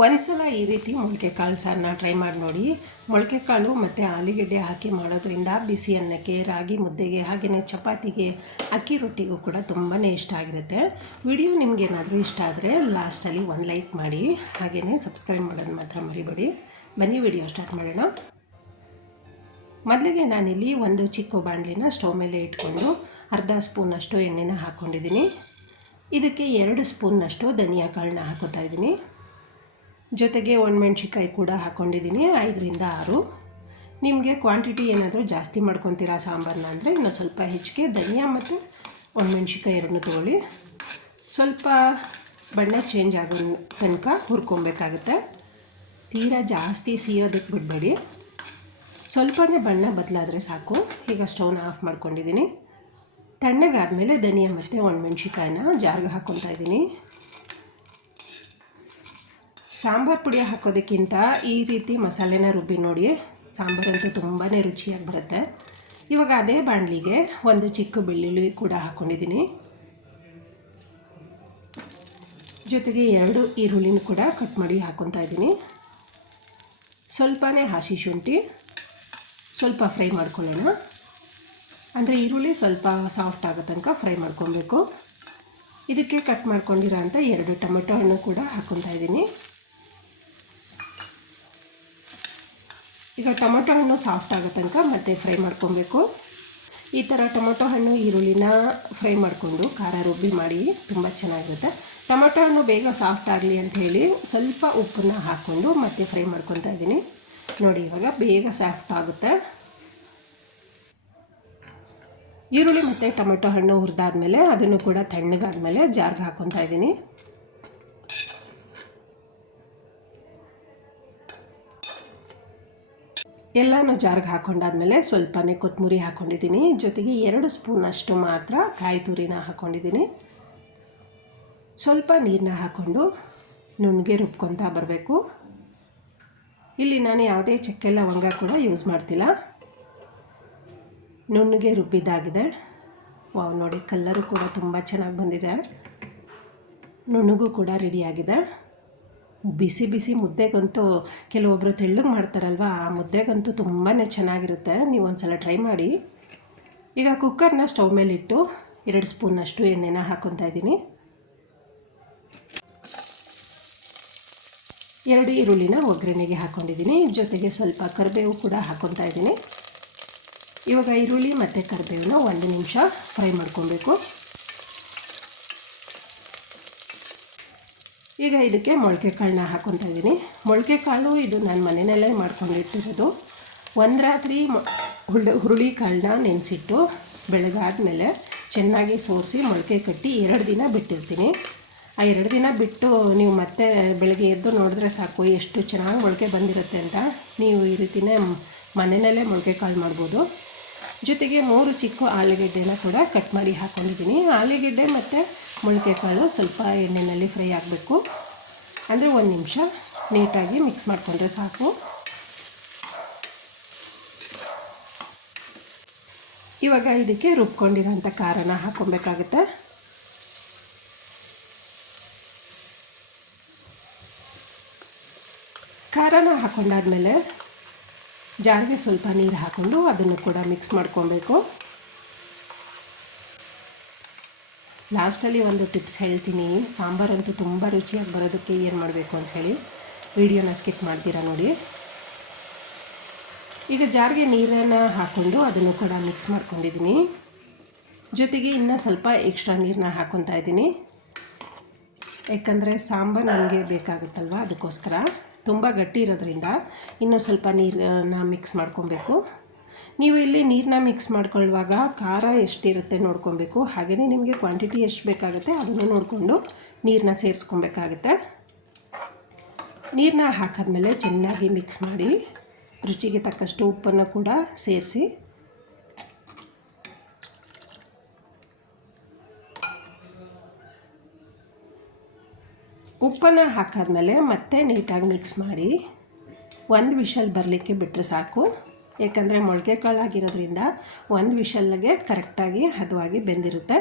ಒಂದ್ಸಲ ಈ ರೀತಿ ಮೊಳಕೆ ಕಾಳು ಸಾರನ್ನ ಟ್ರೈ ಮಾಡಿ ನೋಡಿ. ಮೊಳಕೆ ಕಾಳು ಮತ್ತು ಆಲೂಗೆಡ್ಡೆ ಹಾಕಿ ಮಾಡೋದ್ರಿಂದ ಬಿಸಿ ಅನ್ನಕ್ಕೆ, ರಾಗಿ ಮುದ್ದೆಗೆ, ಹಾಗೆಯೇ ಚಪಾತಿಗೆ, ಅಕ್ಕಿ ರೊಟ್ಟಿಗೂ ಕೂಡ ತುಂಬಾ ಇಷ್ಟ ಆಗಿರುತ್ತೆ. ವಿಡಿಯೋ ನಿಮಗೇನಾದರೂ ಇಷ್ಟ ಆದರೆ ಲಾಸ್ಟಲ್ಲಿ ಒಂದು ಲೈಕ್ ಮಾಡಿ, ಹಾಗೆಯೇ ಸಬ್ಸ್ಕ್ರೈಬ್ ಮಾಡೋದು ಮಾತ್ರ ಮರಿಬೇಡಿ. ಬನ್ನಿ ವಿಡಿಯೋ ಸ್ಟಾರ್ಟ್ ಮಾಡೋಣ. ಮೊದಲಿಗೆ ನಾನಿಲ್ಲಿ ಒಂದು ಚಿಕ್ಕ ಬಾಣಲಿನ ಸ್ಟವ್ ಮೇಲೆ ಇಟ್ಕೊಂಡು ಅರ್ಧ ಸ್ಪೂನಷ್ಟು ಎಣ್ಣೆನ ಹಾಕ್ಕೊಂಡಿದ್ದೀನಿ. ಇದಕ್ಕೆ 2 ಸ್ಪೂನ್ನಷ್ಟು ಧನಿಯಾ ಕಾಳನ್ನ ಹಾಕೋತಾ ಇದ್ದೀನಿ. ಜೊತೆಗೆ ಒಣಮೆಣ್ಸಿಕಾಯಿ ಕೂಡ ಹಾಕ್ಕೊಂಡಿದ್ದೀನಿ, 5ರಿಂದ 6. ನಿಮಗೆ ಕ್ವಾಂಟಿಟಿ ಏನಾದರೂ ಜಾಸ್ತಿ ಮಾಡ್ಕೊತೀರಾ ಸಾಂಬಾರನ್ನ ಅಂದರೆ ಇನ್ನೂ ಸ್ವಲ್ಪ ಹೆಚ್ಚಿಗೆ ಧನಿಯಾ ಮತ್ತು ಒಣಮೆಣ್ಸಿಕಾಯಿ ಎರಡನ್ನೂ ತೊಗೊಳ್ಳಿ. ಸ್ವಲ್ಪ ಬಣ್ಣ ಚೇಂಜ್ ಆಗೋ ತನಕ ಹುರ್ಕೊಬೇಕಾಗುತ್ತೆ. ತೀರಾ ಜಾಸ್ತಿ ಸಿಯೋದಕ್ಕೆ ಬಿಡಬೇಡಿ, ಸ್ವಲ್ಪನೇ ಬಣ್ಣ ಬದಲಾದರೆ ಸಾಕು. ಈಗ ಸ್ಟವ್ನ ಆಫ್ ಮಾಡ್ಕೊಂಡಿದ್ದೀನಿ. ತಣ್ಣಗಾದಮೇಲೆ ಧನಿಯಾ ಮತ್ತು ಒಣಮೆಣ್ಸಿಕಾಯಿನ ಜಾರ್ಗೆ ಹಾಕ್ಕೊತಾ ಇದ್ದೀನಿ. ಸಾಂಬಾರು ಪುಡಿ ಹಾಕೋದಕ್ಕಿಂತ ಈ ರೀತಿ ಮಸಾಲೆನ ರುಬ್ಬಿ ನೋಡಿ, ಸಾಂಬಾರಂತೂ ತುಂಬಾ ರುಚಿಯಾಗಿ ಬರುತ್ತೆ. ಇವಾಗ ಅದೇ ಬಾಣಲಿಗೆ ಒಂದು ಚಿಕ್ಕ ಬೆಳ್ಳುಳ್ಳಿ ಕೂಡ ಹಾಕ್ಕೊಂಡಿದ್ದೀನಿ. ಜೊತೆಗೆ 2 ಈರುಳ್ಳಿನ ಕೂಡ ಕಟ್ ಮಾಡಿ ಹಾಕ್ಕೊತಾ ಇದ್ದೀನಿ. ಸ್ವಲ್ಪನೇ ಹಸಿ ಶುಂಠಿ ಸ್ವಲ್ಪ ಫ್ರೈ ಮಾಡ್ಕೊಳ್ಳೋಣ. ಅಂದರೆ ಈರುಳ್ಳಿ ಸ್ವಲ್ಪ ಸಾಫ್ಟ್ ಆಗೋ ತನಕ ಫ್ರೈ ಮಾಡ್ಕೊಬೇಕು. ಇದಕ್ಕೆ ಕಟ್ ಮಾಡ್ಕೊಂಡಿರೋ ಅಂಥ 2 ಟೊಮೆಟೊ ಹಣ್ಣು ಕೂಡ ಹಾಕ್ಕೊತಾ ಇದ್ದೀನಿ. ಈಗ ಟೊಮೊಟೊ ಹಣ್ಣು ಸಾಫ್ಟ್ ಆಗೋ ತನಕ ಮತ್ತೆ ಫ್ರೈ ಮಾಡ್ಕೊಬೇಕು. ಈ ಥರ ಟೊಮೊಟೊ ಹಣ್ಣು ಈರುಳ್ಳಿನ ಫ್ರೈ ಮಾಡಿಕೊಂಡು ಖಾರ ರುಬ್ಬಿ ಮಾಡಿ ತುಂಬ ಚೆನ್ನಾಗಿರುತ್ತೆ. ಟೊಮೊಟೊ ಹಣ್ಣು ಬೇಗ ಸಾಫ್ಟ್ ಆಗಲಿ ಅಂಥೇಳಿ ಸ್ವಲ್ಪ ಉಪ್ಪನ್ನ ಹಾಕ್ಕೊಂಡು ಮತ್ತೆ ಫ್ರೈ ಮಾಡ್ಕೊತಾ ಇದ್ದೀನಿ. ನೋಡಿ ಇವಾಗ ಬೇಗ ಸಾಫ್ಟ್ ಆಗುತ್ತೆ. ಈರುಳ್ಳಿ ಮತ್ತು ಟೊಮೊಟೊ ಹಣ್ಣು ಹುರಿದಾದ್ಮೇಲೆ ಅದನ್ನು ಕೂಡ ತಣ್ಣಗಾದ್ಮೇಲೆ ಜಾರ್ಗೆ ಹಾಕ್ಕೊತಾ ಇದ್ದೀನಿ. ಎಲ್ಲನೂ ಜಾರ್ಗೆ ಹಾಕ್ಕೊಂಡಾದ್ಮೇಲೆ ಸ್ವಲ್ಪನೇ ಕೊತ್ತಂಬರಿ ಹಾಕ್ಕೊಂಡಿದ್ದೀನಿ. ಜೊತೆಗೆ 2 ಸ್ಪೂನಷ್ಟು ಮಾತ್ರ ಕಾಯಿ ತುರಿನ ಹಾಕ್ಕೊಂಡಿದ್ದೀನಿ. ಸ್ವಲ್ಪ ನೀರನ್ನ ಹಾಕ್ಕೊಂಡು ನುಣ್ಣಗೆ ರುಬ್ಕೊತಾ ಬರಬೇಕು. ಇಲ್ಲಿ ನಾನು ಯಾವುದೇ ಚಕ್ಕೆ ಲವಂಗ ಕೂಡ ಯೂಸ್ ಮಾಡ್ತಿಲ್ಲ, ನುಣ್ಣಗೆ ರುಬ್ಬಿದ್ದಾಗಿದೆ. ವಾವ್, ನೋಡಿ ಕಲ್ಲರು ಕೂಡ ತುಂಬ ಚೆನ್ನಾಗಿ ಬಂದಿದೆ. ನುಣ್ಣಗೂ ಕೂಡ ರೆಡಿಯಾಗಿದೆ. ಬಿಸಿ ಬಿಸಿ ಮುದ್ದೆಗಂತೂ ಕೆಲವೊಬ್ಬರು ತೆಳ್ಳಗೆ ಮಾಡ್ತಾರಲ್ವ, ಆ ಮುದ್ದೆಗಂತೂ ತುಂಬಾ ಚೆನ್ನಾಗಿರುತ್ತೆ. ನೀವು ಒಂದು ಸಲ ಟ್ರೈ ಮಾಡಿ. ಈಗ ಕುಕ್ಕರ್ನ ಸ್ಟವ್ ಮೇಲಿಟ್ಟು 2 ಸ್ಪೂನಷ್ಟು ಎಣ್ಣೆನ ಹಾಕ್ಕೊತಾ ಇದ್ದೀನಿ. 2 ಈರುಳ್ಳಿನ ಒಗ್ಗರಣೆಗೆ ಹಾಕ್ಕೊಂಡಿದ್ದೀನಿ. ಜೊತೆಗೆ ಸ್ವಲ್ಪ ಕರಿಬೇವು ಕೂಡ ಹಾಕ್ಕೊತಾ ಇದ್ದೀನಿ. ಇವಾಗ ಈರುಳ್ಳಿ ಮತ್ತು ಕರಿಬೇವನ್ನ 1 ನಿಮಿಷ ಫ್ರೈ ಮಾಡ್ಕೊಬೇಕು. ಈಗ ಇದಕ್ಕೆ ಮೊಳಕೆ ಕಾಳನ್ನ ಹಾಕ್ಕೊತಾ ಇದ್ದೀನಿ. ಮೊಳಕೆ ಕಾಳು ಇದು ನಾನು ಮನೆಯಲ್ಲೇ ಮಾಡ್ಕೊಂಡಿಟ್ಟಿರೋದು. ಒಂದು ರಾತ್ರಿ ಹುರುಳಿ ಕಾಳನ್ನ ನೆನೆಸಿಟ್ಟು ಬೆಳಗಾದ್ಮೇಲೆ ಚೆನ್ನಾಗಿ ಸೋರಿಸಿ ಮೊಳಕೆ ಕಟ್ಟಿ 2 ದಿನ ಬಿಟ್ಟಿರ್ತೀನಿ. ಆ 2 ದಿನ ಬಿಟ್ಟು ನೀವು ಮತ್ತೆ ಬೆಳಗ್ಗೆ ಎದ್ದು ನೋಡಿದ್ರೆ ಸಾಕು ಎಷ್ಟು ಚೆನ್ನಾಗಿ ಮೊಳಕೆ ಬಂದಿರುತ್ತೆ ಅಂತ. ನೀವು ಈ ರೀತಿಯೇ ಮನೆಯಲ್ಲೇ ಮೊಳಕೆ ಕಾಳು ಮಾಡ್ಬೋದು. ಜೊತೆಗೆ 3 ಚಿಕ್ಕ ಆಲೂಗೆಡ್ಡೆನ ಕೂಡ ಕಟ್ ಮಾಡಿ ಹಾಕ್ಕೊಂಡಿದ್ದೀನಿ. ಆಲೂಗೆಡ್ಡೆ ಮತ್ತು ಮೊಳಕೆ ಕಾಳು ಸ್ವಲ್ಪ ಎಣ್ಣೆಯಲ್ಲಿ ಫ್ರೈ ಆಗಬೇಕು. ಅಂದರೆ 1 ನಿಮಿಷ ನೀಟಾಗಿ ಮಿಕ್ಸ್ ಮಾಡಿಕೊಂಡ್ರೆ ಸಾಕು. ಇವಾಗ ಇದಕ್ಕೆ ರುಬ್ಕೊಂಡಿರೋಂಥ ಖಾರನ ಹಾಕ್ಕೊಬೇಕಾಗುತ್ತೆ. ಖಾರನ ಹಾಕ್ಕೊಂಡಾದ್ಮೇಲೆ ಜಾರಿಗೆ ಸ್ವಲ್ಪ ನೀರು ಹಾಕ್ಕೊಂಡು ಅದನ್ನು ಕೂಡ ಮಿಕ್ಸ್ ಮಾಡ್ಕೊಬೇಕು. ಲಾಸ್ಟಲ್ಲಿ ಒಂದು ಟಿಪ್ಸ್ ಹೇಳ್ತೀನಿ. ಸಾಂಬಾರಂತೂ ತುಂಬ ರುಚಿಯಾಗಿ ಬರೋದಕ್ಕೆ ಏನು ಮಾಡಬೇಕು ಅಂಥೇಳಿ ವಿಡಿಯೋನ ಸ್ಕಿಪ್ ಮಾಡ್ತೀರಾ ನೋಡಿ. ಈಗ ಜಾರಿಗೆ ನೀರನ್ನು ಹಾಕ್ಕೊಂಡು ಅದನ್ನು ಕೂಡ ಮಿಕ್ಸ್ ಮಾಡ್ಕೊಂಡಿದ್ದೀನಿ. ಜೊತೆಗೆ ಇನ್ನೂ ಸ್ವಲ್ಪ ಎಕ್ಸ್ಟ್ರಾ ನೀರನ್ನ ಹಾಕ್ಕೊತಾ ಇದ್ದೀನಿ. ಯಾಕಂದರೆ ಸಾಂಬಾರು ನನಗೆ ಬೇಕಾಗುತ್ತಲ್ವ, ಅದಕ್ಕೋಸ್ಕರ. ತುಂಬ ಗಟ್ಟಿ ಇರೋದ್ರಿಂದ ಇನ್ನೂ ಸ್ವಲ್ಪ ನೀರನ್ನ ಮಿಕ್ಸ್ ಮಾಡ್ಕೊಬೇಕು. ನೀವು ಇಲ್ಲಿ ನೀರನ್ನ ಮಿಕ್ಸ್ ಮಾಡ್ಕೊಳ್ಳುವಾಗ ಖಾರ ಎಷ್ಟಿರುತ್ತೆ ನೋಡ್ಕೊಬೇಕು. ಹಾಗೆಯೇ ನಿಮಗೆ ಕ್ವಾಂಟಿಟಿ ಎಷ್ಟು ಬೇಕಾಗುತ್ತೆ ಅದನ್ನು ನೋಡಿಕೊಂಡು ನೀರನ್ನ ಸೇರಿಸ್ಕೊಬೇಕಾಗುತ್ತೆ. ನೀರನ್ನ ಹಾಕಿದ್ಮೇಲೆ ಚೆನ್ನಾಗಿ ಮಿಕ್ಸ್ ಮಾಡಿ ರುಚಿಗೆ ತಕ್ಕಷ್ಟು ಉಪ್ಪನ್ನು ಕೂಡ ಸೇರಿಸಿ ಉಪ್ಪನ್ನು ಹಾಕಾದ್ಮೇಲೆ ಮತ್ತೆ ನೀಟಾಗಿ ಮಿಕ್ಸ್ ಮಾಡಿ 1 ವಿಷಲ್ ಬರಲಿಕ್ಕೆ ಬಿಟ್ಟರೆ ಸಾಕು. ಯಾಕಂದರೆ ಮೊಳಕೆ ಕಾಳಾಗಿರೋದ್ರಿಂದ 1 ವಿಷಲ್ಗೆ ಕರೆಕ್ಟಾಗಿ ಹದವಾಗಿ ಬೆಂದಿರುತ್ತೆ.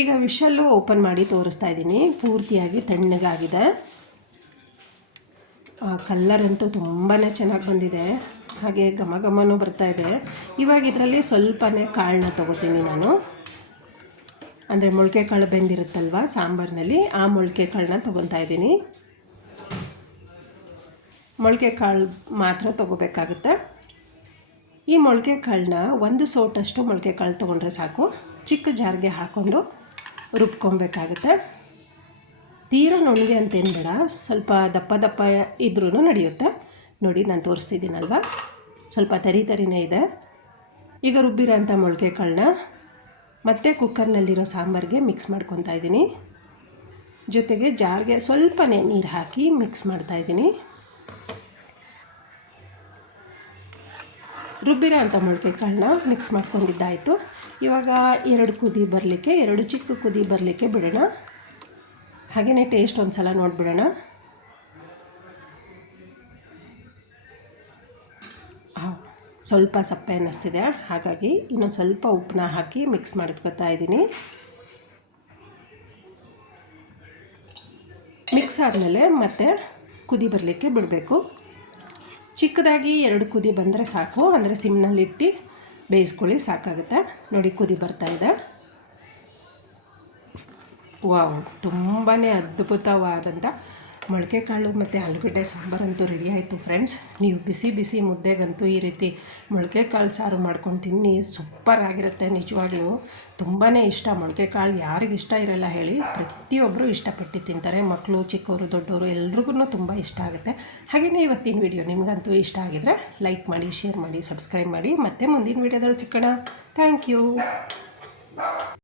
ಈಗ ವಿಷಲ್ಲು ಓಪನ್ ಮಾಡಿ ತೋರಿಸ್ತಾ ಇದ್ದೀನಿ. ಪೂರ್ತಿಯಾಗಿ ತಣ್ಣಗಾಗಿದೆ. ಕಲ್ಲರಂತೂ ತುಂಬಾ ಚೆನ್ನಾಗಿ ಬಂದಿದೆ, ಹಾಗೆ ಘಮ ಘಮನೂ ಬರ್ತಾಯಿದೆ. ಇವಾಗ ಇದರಲ್ಲಿ ಸ್ವಲ್ಪನೇ ಕಾಳನ್ನ ತೊಗೋತೀನಿ ನಾನು, ಅಂದರೆ ಮೊಳಕೆ ಕಾಳು ಬೆಂದಿರುತ್ತಲ್ವ ಸಾಂಬಾರಿನಲ್ಲಿ, ಆ ಮೊಳಕೆ ಕಾಳನ್ನ ತೊಗೊತಾ ಇದ್ದೀನಿ. ಮೊಳಕೆ ಕಾಳು ಮಾತ್ರ ತೊಗೋಬೇಕಾಗುತ್ತೆ. ಈ ಮೊಳಕೆ ಕಾಳನ್ನ 1 ಸೌಟಷ್ಟು ಮೊಳಕೆ ಕಾಳು ತೊಗೊಂಡ್ರೆ ಸಾಕು. ಚಿಕ್ಕ ಜಾರ್ಗೆ ಹಾಕ್ಕೊಂಡು ರುಬ್ಕೊಬೇಕಾಗುತ್ತೆ. ತೀರಾ ನುಣ್ಣಗೆ ಅಂತೇನು ಬೇಡ, ಸ್ವಲ್ಪ ದಪ್ಪ ದಪ್ಪ ಇದ್ರೂ ನಡೆಯುತ್ತೆ. ನೋಡಿ ನಾನು ತೋರಿಸ್ತಿದ್ದೀನಲ್ವ, ಸ್ವಲ್ಪ ತರಿನೇ ಇದೆ. ಈಗ ರುಬ್ಬಿರೋಂಥ ಮೊಳಕೆ ಕಾಳನ್ನ ಮತ್ತು ಕುಕ್ಕರ್ನಲ್ಲಿರೋ ಸಾಂಬಾರಿಗೆ ಮಿಕ್ಸ್ ಮಾಡ್ಕೊತಾ ಇದ್ದೀನಿ. ಜೊತೆಗೆ ಜಾರ್ಗೆ ಸ್ವಲ್ಪನೇ ನೀರು ಹಾಕಿ ಮಿಕ್ಸ್ ಮಾಡ್ತಾಯಿದ್ದೀನಿ. ರುಬ್ಬಿರೋ ಅಂಥ ಮೊಳಕೆ ಕಾಳನ್ನ ಮಿಕ್ಸ್ ಮಾಡ್ಕೊಂಡಿದ್ದಾಯಿತು. ಇವಾಗ 2 ಕುದಿ ಬರಲಿಕ್ಕೆ, 2 ಚಿಕ್ಕ ಕುದಿ ಬರಲಿಕ್ಕೆ ಬಿಡೋಣ. ಹಾಗೆಯೇ ಟೇಸ್ಟ್ ಒಂದು ಸಲ ನೋಡಿಬಿಡೋಣ. ಸ್ವಲ್ಪ ಸಪ್ಪೆ ಅನ್ನಿಸ್ತಿದೆ, ಹಾಗಾಗಿ ಇನ್ನೊಂದು ಸ್ವಲ್ಪ ಉಪ್ಪನ್ನ ಹಾಕಿ ಮಿಕ್ಸ್ ಮಾಡ್ಕೊತಾ ಇದ್ದೀನಿ. ಮಿಕ್ಸ್ ಆದಮೇಲೆ ಮತ್ತೆ ಕುದಿ ಬರಲಿಕ್ಕೆ ಬಿಡಬೇಕು. ಚಿಕ್ಕದಾಗಿ 2 ಕುದಿ ಬಂದರೆ ಸಾಕು, ಅಂದರೆ ಸಿಮ್ನಲ್ಲಿಟ್ಟು ಬೇಯಿಸ್ಕೊಳ್ಳಿ, ಸಾಕಾಗುತ್ತೆ. ನೋಡಿ ಕುದಿ ಬರ್ತಾಯಿದೆ. ವಾವ್, ತುಂಬಾ ಅದ್ಭುತವಾದಂಥ ಮೊಳಕೆ ಕಾಳು ಮತ್ತು ಆಲೂಗಡ್ಡೆ ಸಾಂಬಾರಂತೂ ರೆಡಿ ಆಯಿತು ಫ್ರೆಂಡ್ಸ್. ನೀವು ಬಿಸಿ ಬಿಸಿ ಮುದ್ದೆಗಂತೂ ಈ ರೀತಿ ಮೊಳಕೆ ಕಾಳು ಸಾರು ಮಾಡ್ಕೊಂಡು ತಿನ್ನಿ, ಸೂಪರ್ ಆಗಿರುತ್ತೆ. ನಿಜವಾಗ್ಲೂ ತುಂಬಾ ಇಷ್ಟ. ಮೊಳಕೆ ಕಾಳು ಯಾರಿಗೆ ಇಷ್ಟ ಇರಲ್ಲ ಹೇಳಿ, ಪ್ರತಿಯೊಬ್ಬರು ಇಷ್ಟಪಟ್ಟು ತಿಂತಾರೆ. ಮಕ್ಕಳು, ಚಿಕ್ಕವರು, ದೊಡ್ಡವರು ಎಲ್ರಿಗೂ ತುಂಬ ಇಷ್ಟ ಆಗುತ್ತೆ. ಹಾಗೆಯೇ ಇವತ್ತಿನ ವಿಡಿಯೋ ನಿಮಗಂತೂ ಇಷ್ಟ ಆಗಿದರೆ ಲೈಕ್ ಮಾಡಿ, ಶೇರ್ ಮಾಡಿ, ಸಬ್ಸ್ಕ್ರೈಬ್ ಮಾಡಿ. ಮತ್ತೆ ಮುಂದಿನ ವಿಡಿಯೋದಲ್ಲಿ ಸಿಕ್ಕೋಣ. Thank you.